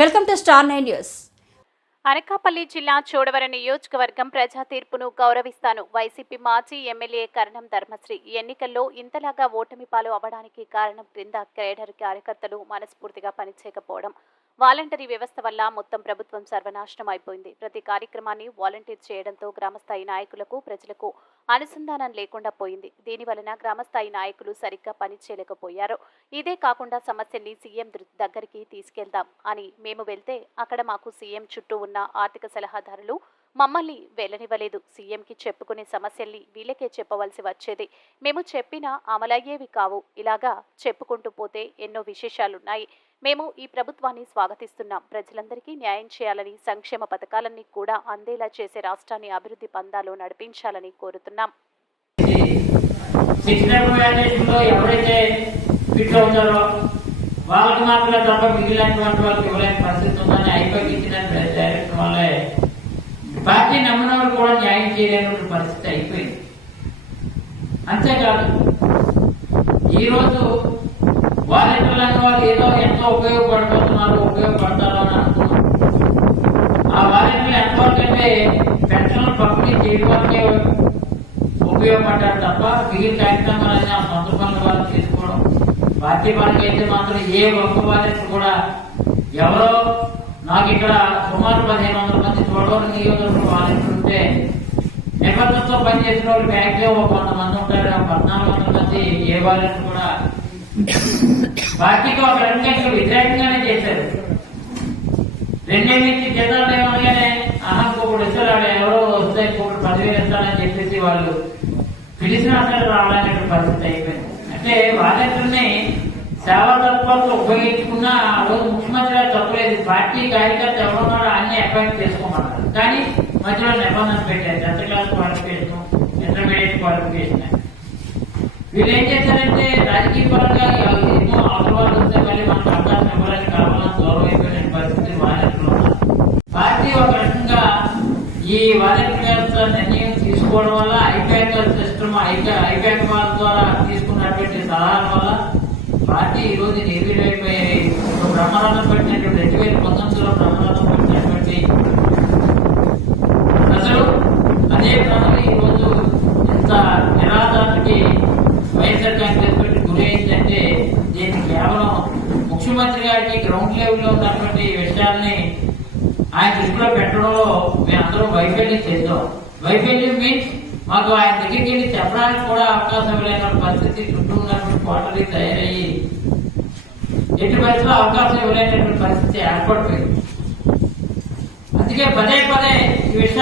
Welcome to star 9 news. Anakapalli జిల్లా చోడవరం నియోజకవర్గం ప్రజా తీర్పును గౌరవిస్తాను. వైసీపీ మాజీ ఎమ్మెల్యే కరణం ధర్మశ్రీ ఎన్నికల్లో ఇంతలాగా ఓటమి పాలు అవ్వడానికి కారణం క్రింద కేడర్ కార్యకర్తలు మనస్ఫూర్తిగా పనిచేయకపోవడం. వాలంటరీ వ్యవస్థ వల్ల మొత్తం ప్రభుత్వం సర్వనాశనం అయిపోయింది. ప్రతి కార్యక్రమాన్ని వాలంటీర్ చేయడంతో గ్రామస్థాయి నాయకులకు ప్రజలకు అనుసంధానం లేకుండా పోయింది. దీనివలన గ్రామస్థాయి నాయకులు సరిగ్గా పనిచేయలేకపోయారు. ఇదే కాకుండా సమస్యల్ని సీఎం దగ్గరికి తీసుకెళ్దాం అని మేము వెళ్తే అక్కడ మాకు సీఎం చుట్టూ ఉన్న ఆర్థిక సలహాదారులు మమ్మల్ని వెళ్ళనివ్వలేదు. సీఎంకి చెప్పుకునే సమస్యల్ని వీళ్ళకే చెప్పవలసి వచ్చేది. మేము చెప్పినా అమలయ్యేవి కావు. ఇలాగా చెప్పుకుంటూ పోతే ఎన్నో విశేషాలున్నాయి. మేము ఈ ప్రభుత్వాన్ని స్వాగతిస్తున్నాం. ప్రజలందరికీ న్యాయం చేయాలని, సంక్షేమ పథకాలన్నీ కూడా అందేలా చేసే రాష్ట్రాన్ని అభివృద్ధి పందాలో నడిపించాలని కోరుతున్నాం. ఎవరైతే ఫిట్ అవుతారో వాళ్ళకి మాత్రమే తప్ప మిగిలినటువంటి వాళ్ళకి ఎవరైనా పరిస్థితి ఉందని ఐపీకి ఇచ్చిన డైరెక్టర్ వల్లే పార్టీ నమ్మిన వాళ్ళు కూడా న్యాయం చేయలేని పరిస్థితి అయిపోయింది. అంతేకాదు ఈరోజు వాలంటీర్లు అనే వాళ్ళు ఏదో ఎంతో ఉపయోగపడతారో అని అనుకున్నాం. ఆ వాలంటీర్లు ఎంతవరకు అంటే పెన్షన్లు పంపిణీ చేయడం వరకే ఉపయోగపడ్డారు తప్ప మిగిలిన కార్యక్రమాలన్నీ ఆ సొంత పనుల వాళ్ళు చేసుకోవడం. పార్టీ పనికి అయితే మాత్రం ఏ ఒక్క వాలంటీర్ కూడా ఎవరో నాకు ఇక్కడ సుమారు 1500 మంది చోడవరం నియోజకవర్గం వాలంటీర్లు ఉంటే నిబంధనతో పనిచేసిన వాళ్ళు బ్యాంకులో 100 మంది ఉంటారు. 1400 మంది ఏ వాలంటీర్ కూడా పార్టీకి ఒక రకంగా వ్యతిరేకంగానే చేశారు. 2 నుంచి జీతాలు ఏమనగానే ఇంకొకటి ఇస్తాడు, ఎవరో వస్తే ఇంకొకటి 10,000 ఇస్తానని చెప్పేసి వాళ్ళు పిలిచిన అసలు రావడానికి పరిస్థితి అయిపోయింది. అంటే వాలంటీర్ని సేవా తత్వాలతో ఉపయోగించుకున్నా ఆ రోజు ముఖ్యమంత్రి గారు తప్పలేదు. పార్టీ కార్యకర్త ఎవరున్నారో అన్ని అపాయింట్ చేసుకోమన్నారు. కానీ మధ్యలో నిబంధన పెట్టారు. 10th class qualification, intermediate qualification. వీళ్ళు ఏం చేశారంటే రాజకీయ పరంగా ఎన్నో అవసరాలు వస్తే మళ్ళీ మనకు అవకాశం ఇవ్వాలని కావాలని దూరం అయిపోయిన పరిస్థితి వాలంటీర్లు ఉన్నారు. పార్టీ ఒక రకంగా ఈ వాలంటీర్ వ్యవస్థ నిర్ణయం తీసుకోవడం వల్ల ఐప్యాక్ సిస్టమ్ ఐప్యాక్ వాళ్ళ ద్వారా తీసుకున్నటువంటి సలహాల వల్ల పార్టీ ఈ రోజు నిర్వీర్యమైపోయాయి. బ్రహ్మరథం పెట్టినటువంటి 2019లో బ్రహ్మరథం పెట్టినటువంటి ప్రజలు అదే ప్రజలు ఈ రోజు ఎంత నిరాధారానికి వైఎస్ఆర్ కాంగ్రెస్ పార్టీ గురి అయిందంటే దీనికి కేవలం ముఖ్యమంత్రి గారికి గ్రౌండ్ లెవెల్లో ఉన్నటువంటి విషయాల్ని ఆయన దృష్టిలో పెట్టడంలో మేమందరం వైఫల్యం చేద్దాం. వైఫల్యం మీన్స్ మాకు ఆయన దగ్గరికి వెళ్ళి చెప్పడానికి కూడా అవకాశం లేని పరిస్థితి, చుట్టూ ఉన్నటువంటి కోటరీ తయారయ్యి ఎట్టి పరిస్థితుల్లో అవకాశం ఇవ్వలేనటువంటి పరిస్థితి ఏర్పడిపోయింది. అందుకే పదే ఈ విషయాలు